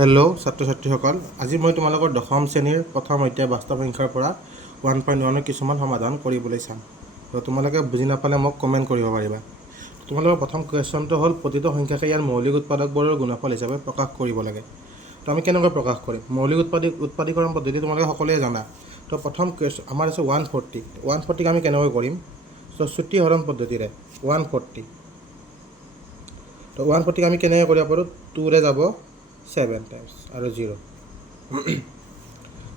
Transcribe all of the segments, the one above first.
Hello' ছাত্ৰ ছাত্ৰীসকল, আজি মই তোমালোকৰ দশম শ্ৰেণীৰ প্ৰথম অধ্যায় বাস্তৱ সংখ্যাৰ পৰা 1.1 কিছুমান সমাধান কৰিবলৈ চাম। তো তোমালোকে বুজি নাপালে মোক কমেণ্ট কৰিব পাৰিবা। তোমালোকৰ প্ৰথম কুৱেশ্যনটো হ'ল প্ৰতিটো সংখ্যাকে ইয়াৰ মৌলিক উৎপাদকবোৰৰ গুণফল হিচাপে প্ৰকাশ কৰিব লাগে। তো আমি কেনেকৈ প্ৰকাশ কৰিম? মৌলিক উৎপাদীকৰণ পদ্ধতি তোমালোকে সকলোৱে জানা। তো প্ৰথম কুৱেশ্যন আমাৰ আছে 140। 140ক আমি কেনেকৈ কৰিম? তো চুটি হৰণ পদ্ধতিৰে 140। তো 140ক আমি কেনেকৈ কৰিব পাৰোঁ? 2ৰে যাব 7 টাইমছ আৰু 0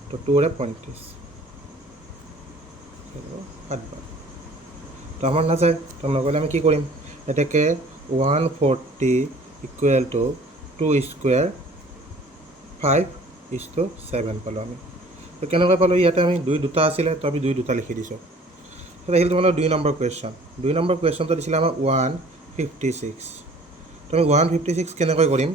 তো 2ৰে 35 7 বাৰ। তো আমাৰ নাযায়, তো নগ'লে আমি কি কৰিম? এতেকে 140 ইকুৱেল টু 2 স্কুৱেৰ 5:7 পালোঁ আমি। তো কেনেকৈ পালোঁ? ইয়াতে আমি দুটা আছিলে, তো আমি দুটা লিখি দিছোঁ। তো আহিল তোমালোকৰ 2 নম্বৰ কুৱেশ্যন। 2 নম্বৰ কুৱেশ্যনটো দিছিলে আমাৰ 156। তো আমি 156 কেনেকৈ কৰিম?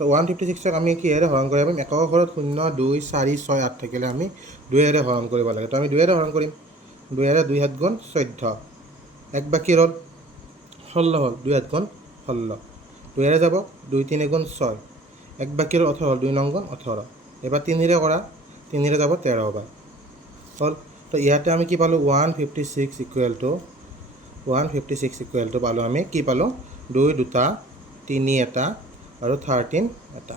তো 156ক আমি কিহেৰে হৰণ কৰিব পাৰিম? একৰ ঘৰত 0, 2, 4, 6, 8 থাকিলে আমি 2ৰে হৰণ কৰিব লাগে। তো আমি 2ৰে হৰণ কৰিম। 2ৰে 2 7 গুণ 14, 1 বাকী ৰ'ল 16 হ'ল, 2 7 গুণ 16, 2ৰে যাব 2 3 গুণ 6, 1 বাকী ৰ'ল 18 হ'ল, 2 9 গুণ 18। এবাৰ 3ৰে কৰা, 3ৰে যাব 13 বাৰ হ'ল। তো ইয়াতে আমি কি পালোঁ? 156 ইকুৱেল টু পালোঁ আমি কি পালোঁ? 2 2টা, 3 এটা আৰু 13 এটা।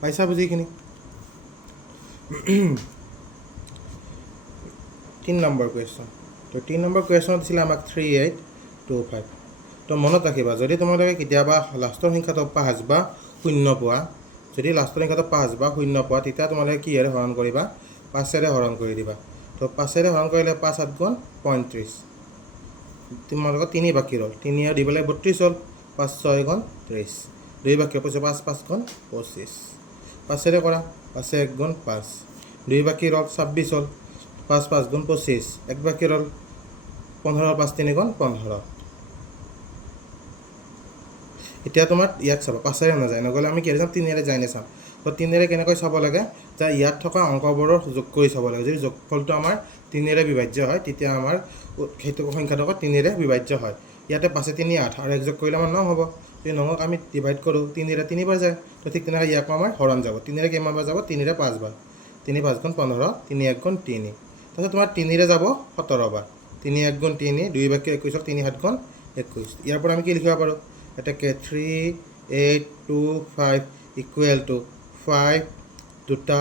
পাইছা বুজিখিনি? 3 নম্বৰ কুৱেশ্যন। তো 3 নম্বৰ কুৱেশ্যনত দিছিলে আমাক 3825। তো মনত ৰাখিবা, যদি তোমালোকে কেতিয়াবা লাষ্টৰ সংখ্যাটো 5 বা 0 পোৱা, যদি লাষ্টৰ সংখ্যাটো 5 বা 0 পোৱা, তেতিয়া তোমালোকে কিহেৰে হৰণ কৰিবা? 5ৰে হৰণ কৰি দিবা। তো 5ৰে হৰণ কৰিলে 5 7 গুণ 35, তোমালোকৰ 3 বাকী ৰ'ল, 3 দি পেলাই 32 হ'ল, 5 6 গুণ 30, 2 বাকী হ'ল, 5 5 গুণ 25। 5ৰে কৰা, 5 1 গুণ 5, 2 বাকী ৰ'ল 26 হ'ল, 5 5 গুণ 25, 1 বাকী ৰ'ল 15, 5 3 গুণ 15। এতিয়া তোমাৰ ইয়াত চাবা, 5ৰে নাযায়, নগ'লে আমি কিহেৰে চাম? 3ৰে যায় নাচাম। তো 3ৰে কেনেকৈ চাব লাগে? যে ইয়াত থকা অংকবোৰৰ যোগ কৰি চাব লাগে। যদি যোগফলটো আমাৰ 3ৰে বিভাজ্য হয়, তেতিয়া আমাৰ সেইটো সংখ্যাটোকো 3ৰে বিভাজ্য হয়। ইয়াতে 5 3 8 আৰু 1 যোগ কৰিলে আমাৰ 9 হ'ব। যদি 9ক আমি ডিভাইড কৰোঁ, 3ৰে 3 বাৰ যায়। তো ঠিক তেনেকৈ ইয়াকো আমাৰ হৰণ যাব। 3ৰে কিমান বাৰ যাব? 3ৰে 5 বাৰ, 3 5 গুণ 15, 3 1 গুণ 3। তাৰপিছত তোমাৰ 3ৰে যাব 17 বাৰ, 3 1 গুণ 3, 2 বাকী 21 হ'ল, 3 7 গুণ 21। ইয়াৰ পৰা আমি কি লিখিব পাৰোঁ? এটাকে 3825 ইকুৱেল টু 5 দুটা,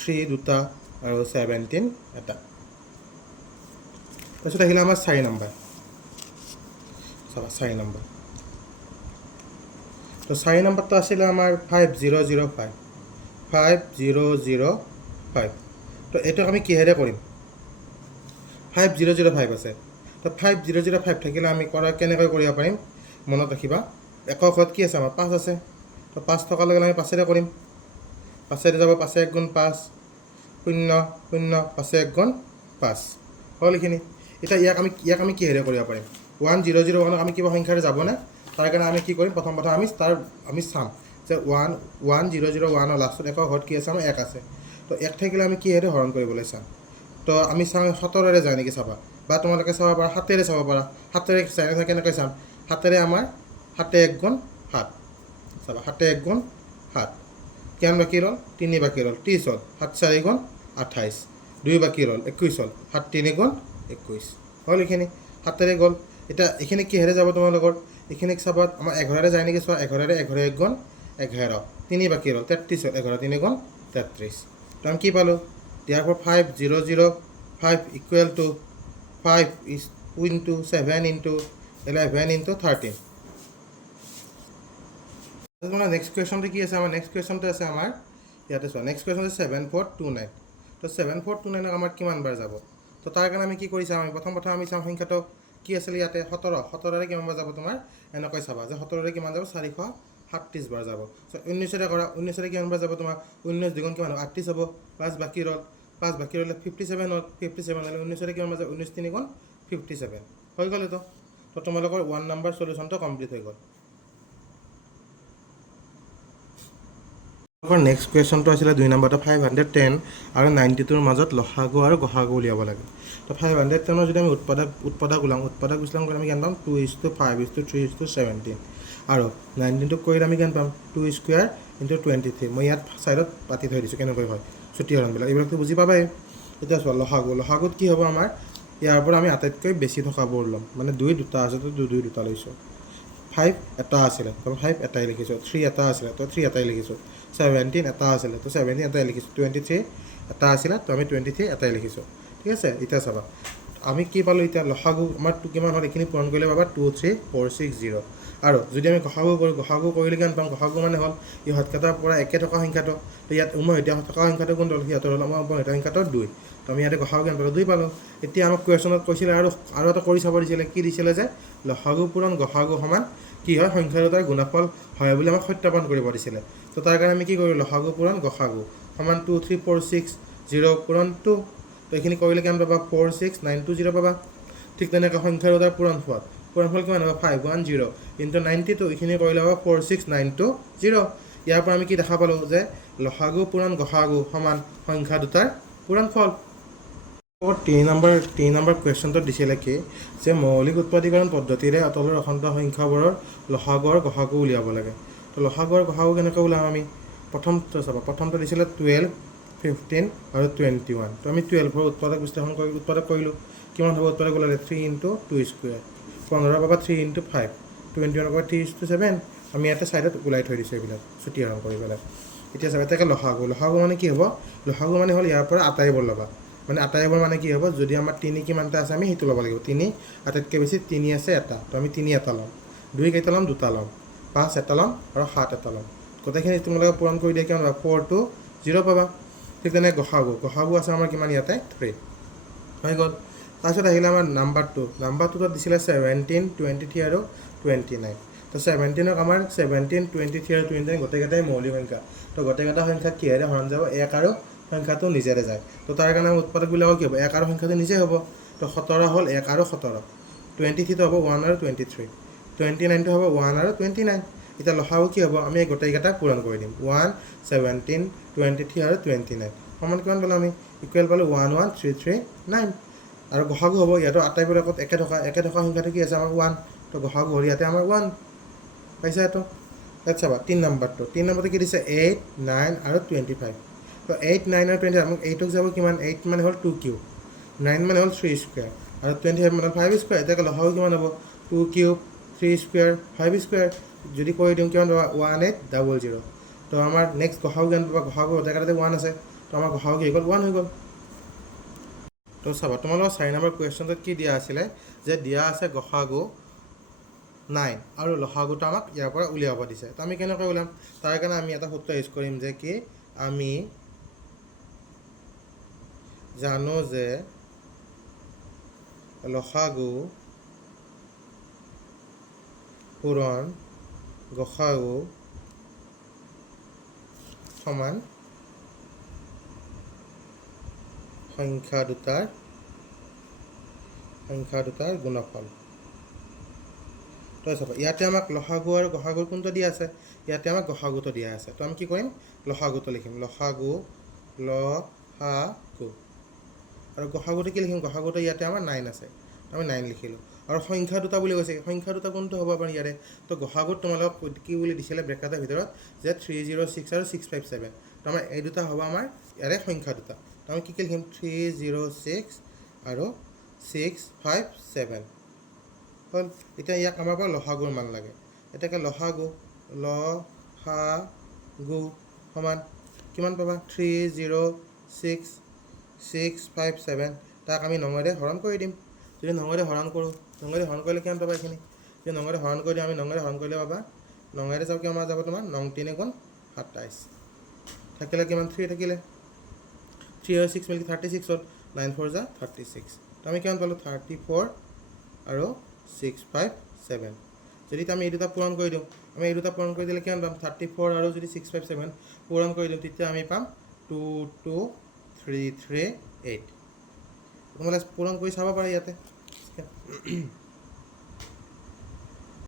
3 দুটা আৰু 17 এটা। তাৰপিছত আহিলে আমাৰ 4 নম্বৰ। চাবা 4 নম্বৰ। তো 4 নম্বৰটো আছিলে আমাৰ 5005। 5005। তো এইটোক আমি কিহেৰে কৰিম? 5005 আছে। তো 5005 থাকিলে আমি কেনেকৈ কৰিব পাৰিম? মনত ৰাখিবা, একৰ ঘৰত কি আছে? আমাৰ 5 আছে। তো 5 থকাৰ লগে লগে আমি 5ৰে কৰিম। 5ৰে যাব 5 1 গুণ 5, 0 0, 5 1 গুণ 5 হ'ল এইখিনি। এতিয়া ইয়াক আমি কিহেৰে কৰিব পাৰিম? 1001ক আমি কিবা সংখ্যাৰে যাবনে? তাৰ কাৰণে আমি কি কৰিম? প্ৰথম আমি চাম যে 1001ৰ লাষ্টত একৰ ঘৰত কি আছে? আমাৰ 1 আছে। তো 1 থাকিলে আমি কিহেৰে হৰণ কৰিবলৈ চাম? তো আমি চাম 17ৰে যায় নেকি চাবা, বা তোমালোকে চাব পাৰা 7ৰে চাব পাৰা। 7ৰে যায় নাথাকে কেনেকৈ চাম? 7ৰে আমাৰ 7 1 গুণ 7, চাবা 7 1 গুণ 7, কিমান বাকী ৰ'ল? 3 বাকী ৰ'ল, 30 হ'ল, 7 4 গুণ 28, 2 বাকী ৰ'ল 21 হ'ল, 7 3 গুণ 21 হ'ল এইখিনি। 7ৰে গ'ল। এতিয়া এইখিনি কিহেৰে যাব তোমালোকৰ? এইখিনিক চাবা আমাৰ 11ৰে যায় নেকি চোৱা, 11ৰে 11 1 গুণ 11, 3 বাকী ৰ'ল 33 হ'ল, 11 3 গুণ 33। তো আমি কি পালোঁ? ইয়াৰ পৰা 5005 equal to 5 into 7 into 11 into 13। তোমাৰ নেক্সট কুৱেশ্যনটো কি আছে? আমাৰ নেক্সট কুৱেশ্যনটো আছে আমাৰ ইয়াতে চোৱা, নেক্সট কুৱেশ্যন আছে 7429। তো 7429ক আমাৰ কিমান বাৰ যাব? তো তাৰ কাৰণে আমি কি কৰি চাম? আমি প্ৰথম আমি চাম সংখ্যাটো কি আছিলে ইয়াতে 17। 17ৰে কিমান বাৰ যাব তোমাৰ? এনেকৈ চাবা যে 17ৰে কিমান যাব? 437 বাৰ যাব। চ' 19ৰে কৰা, 19ৰে কিমান বাৰ যাব তোমাৰ? 19 2 কিমান হ'ব? 38 হ'ব, 5 বাকী ৰ'ল, 5 বাকী ৰ'লে 57 হ'ল, 57 হ'লে 19ৰে কিমান বাৰ যাব? 19 3 গুণ 57 হৈ গ'ল এইটো। তো তোমালোকৰ 1 নম্বৰ চলিউশ্যনটো কমপ্লিট হৈ গ'ল। নেক্সট কুৱেশ্যনটো আছিলে 2 নম্বৰটো 510 আৰু 92ৰ মাজত লসাগু আৰু গসাগু উলিয়াব লাগে। তো 510ৰ যদি আমি উৎপাদক ওলাম কৰি আমি কিমান পাম? 2:5:3:17 আৰু 92টোক কৰিলে আমি কিমান পাম? 2 স্কুৱেৰ ইনটু 23 মই ইয়াত সাইডত পাতি থৈ দিছোঁ কেনেকৈ হয় ছুটিহৰণবিলাক এইবিলাকতো বুজি পাবাই এতিয়া চোৱা লসাগুত কি হ'ব আমাৰ ইয়াৰ পৰা আমি আটাইতকৈ বেছি থকাবোৰ ল'ম মানে 2 দুটা আছে তো 2 দুটা লৈছোঁ 5 এটা আছিলে তো 5 এটাই লিখিছোঁ 3 এটা আছিলে তো 3 এটাই লিখিছোঁ 17 এটা আছিলে তো 17 এটাই লিখিছোঁ 23 এটা আছিলে তো আমি 23 এটাই লিখিছোঁ ঠিক আছে এতিয়া চাবা আমি কি পালোঁ এতিয়া লসাগু আমাৰ কিমান হ'ল এইখিনি পূৰণ কৰিলে পাবা 2 3 4 6 0 আৰু যদি আমি গসাগু কৰিলে কিমান পাম গসাগু মানে হ'ল ইহঁতকেইটাৰ পৰা একে থকা সংখ্যাটো তো ইয়াত উমৈহতীয়া থকা সংখ্যাটো কোনটো সিহঁতৰ হ'ল আমাৰ উমৈহতীয়া সংখ্যাটো 2 তো আমি ইয়াতে গসাগু কিমান পালোঁ 2 পালোঁ এতিয়া আমাক কুৱেশ্যনত কৈছিলে আৰু এটা কৰি চাব দিছিলে কি দিছিলে যে লসাগু পূৰণ গসাগু সমান কি হয় সংখ্যা দুটাৰ গুণফল হয় বুলি আমাক সত্যাপন কৰিব দিছিলে তো তাৰ কাৰণে আমি কি কৰিলোঁ লসাগু পূৰণ গসাগু সমান 2 3 4 6 0 পূৰণ 2 তো এইখিনি কৰিলে কিমান পাবা 4 6 9 2 0 পাবা ঠিক তেনেকৈ সংখ্যা দুটাৰ পূৰণফল কিমান হ'ব 5 1 0 ইনটু 92 এইখিনি কৰিলে হ'ব 4 6 9 2 0 ইয়াৰ পৰা আমি কি দেখা পালোঁ যে লসাগু পূৰণ গসাগু সমান সংখ্যা দুটাৰ পূৰণফল 3 নম্বৰ কুৱেশ্যনটোত দিছিলে কি যে মৌলিক উৎপাদীকৰণ পদ্ধতিৰে অতলৰ অখণ্ড সংখ্যাবোৰৰ লসাগু আৰু গসাগু উলিয়াব লাগে তো লসাগু আৰু গসাগু কেনেকৈ উলিয়াম আমি প্ৰথমটো দিছিলে 12 15 আৰু 21 তো আমি 12ৰ উৎপাদক কৰিলোঁ কিমান হ'ব উৎপাদক ওলালে 3 ইনটু 2 স্কুৱেৰ 15 পাবা 3 ইনটু 5 21 পাবা 3 ইনটু 7 আমি ইয়াতে ছাইডত ওলাই থৈ দিছোঁ এইবিলাক ছুটিহৰণ কৰি পেলাই এতিয়া চাবা এটাকে লসাগু মানে কি হ'ব লসাগু মানে হ'ল ইয়াৰ পৰা আটাইবোৰ ল'বা মানে আটাইবোৰ মানে কি হ'ব যদি আমাৰ 3 কিমানটা আছে আমি সেইটো ল'ব লাগিব 3 আটাইতকৈ বেছি 3 আছে এটা তো আমি 3 এটা ল'ম 2 কেইটা ল'ম 2টা ল'ম 5 এটা ল'ম আৰু 7 এটা ল'ম গোটেইখিনি তোমালোকে পূৰণ কৰি দিয়া কিমান পাবা 4 2 0 পাবা ঠিক তেনে গসাগু আছে আমাৰ কিমান ইয়াতে 3 হৈ গ'ল তাৰপিছত আহিলে আমাৰ নাম্বাৰটোত দিছিলে 17 23 আৰু 29 তো 17ক আমাৰ 17 23 আৰু 29 গোটেইকেইটাই মৌলিক সংখ্যা তো গোটেইকেইটা সংখ্যা কিহেৰে হৰণ যাব 1 আৰু সংখ্যাটো নিজেৰে যায় তো তাৰ কাৰণে উৎপাদকবিলাকৰ কি হ'ব 1 আৰু সংখ্যাটো নিজে হ'ব তো 17 হ'ল 1 আৰু 17 23টো হ'ব 1 আৰু 23 29টো হ'ব 1 আৰু 29 এতিয়া লসাগু কি হ'ব আমি গোটেইকেইটা পূৰণ কৰি দিম 1 17 23 আৰু 29 সমান কিমান পালোঁ আমি ইকুৱেল পালোঁ 1 1 3 3 9 আৰু গসাগু হ'ব ইয়াতো আটাইবোৰ আগত একে থকা সংখ্যাটো কি আছে আমাৰ 1 তো গসাগু হ'ল ইয়াতে আমাৰ 1 পাইছা এইটো ইয়াত চাবা 3 নম্বৰটো কি দিছে 8 9 আৰু 25 তো 8 9 আৰু 20 আমাক 8ক যাব কিমান 8 মানে হ'ল 2 কিউব 9 মানে হ'ল 3 স্কুৱেৰ আৰু 25 মানে 5 স্কুৱেৰ এতিয়া লসাগু কিমান হ'ব 2 কিউব 3 স্কুৱেৰ 5 স্কুৱেৰ যদি কৰি দিওঁ কিমান পাবা 1800 তো আমাৰ নেক্সট গসাগু কিমান পাবা গসাগু গোটেইকেইটাতে 1 আছে তো আমাৰ গসাগু কি হৈ গ'ল 1 হৈ গ'ল তো চাবা তোমালোকৰ 4 নম্বৰ কুৱেশ্যনটোত কি দিয়া আছিলে যে দিয়া আছে গসাগু 9 আৰু লসাগুটো আমাক ইয়াৰ পৰা উলিয়াব দিছে তো আমি কেনেকৈ উলিয়াম তাৰ কাৰণে আমি এটা সূত্ৰ ইউজ কৰিম যে কি আমি জানো যে লসাগু পূৰণ গসাগু সমান সংখ্যা দুটাৰ গুণফল তো চাবা ইয়াতে আমাক লসাগু আৰু গসাগুৰ কোনটো দিয়া আছে ইয়াতে আমাক গসাগুটো দিয়া আছে তো আমি কি কৰিম লসাগুটো লিখিম লসাগু আৰু গসাগুটো কি লিখিম গসাগুটো ইয়াতে আমাৰ 9 আছে আমি 9 লিখিলোঁ আৰু সংখ্যা দুটা বুলি কৈছে সংখ্যা দুটা কোনটো হ'ব পাৰে ইয়াৰে তো গসাগুত তোমালোকক কি বুলি দিছিলে ব্ৰেকেটৰ ভিতৰত যে 306 আৰু 657 তো আমাৰ এই দুটা হ'ব আমাৰ ইয়াৰে সংখ্যা দুটা তো আমি কি লিখিম 306 আৰু 657 হ'ল এতিয়া ইয়াক আমাৰ পৰা লসাগুৰ মান লাগে এতিয়াকে লসাগু সমান কিমান পাবা 306 657 তাক আমি 9ৰে হৰণ কৰি দিম যদি 9ৰে হৰণ কৰিলে কিমান পাবা এইখিনি যদি 9ৰে হৰণ কৰি দিওঁ আমি 9ৰে হৰণ কৰিলে পাবা 9ৰে যাব কিমান যাব তোমাৰ 9 3 গুণ 27 থাকিলে কিমান 3 থাকিলে 3 আৰু 6 মিলি 36 হ'ল 9 4 36 তো আমি কিমান পালোঁ 34 আৰু 657 যদি আমি এই দুটা পূৰণ কৰি দিওঁ আমি এই দুটা পূৰণ কৰি দিলে কিমান পাম 34 আৰু যদি 657 পূৰণ কৰি দিওঁ তেতিয়া আমি পাম 22338 তোমালোকে পূৰণ কৰি চাব পাৰা ইয়াতে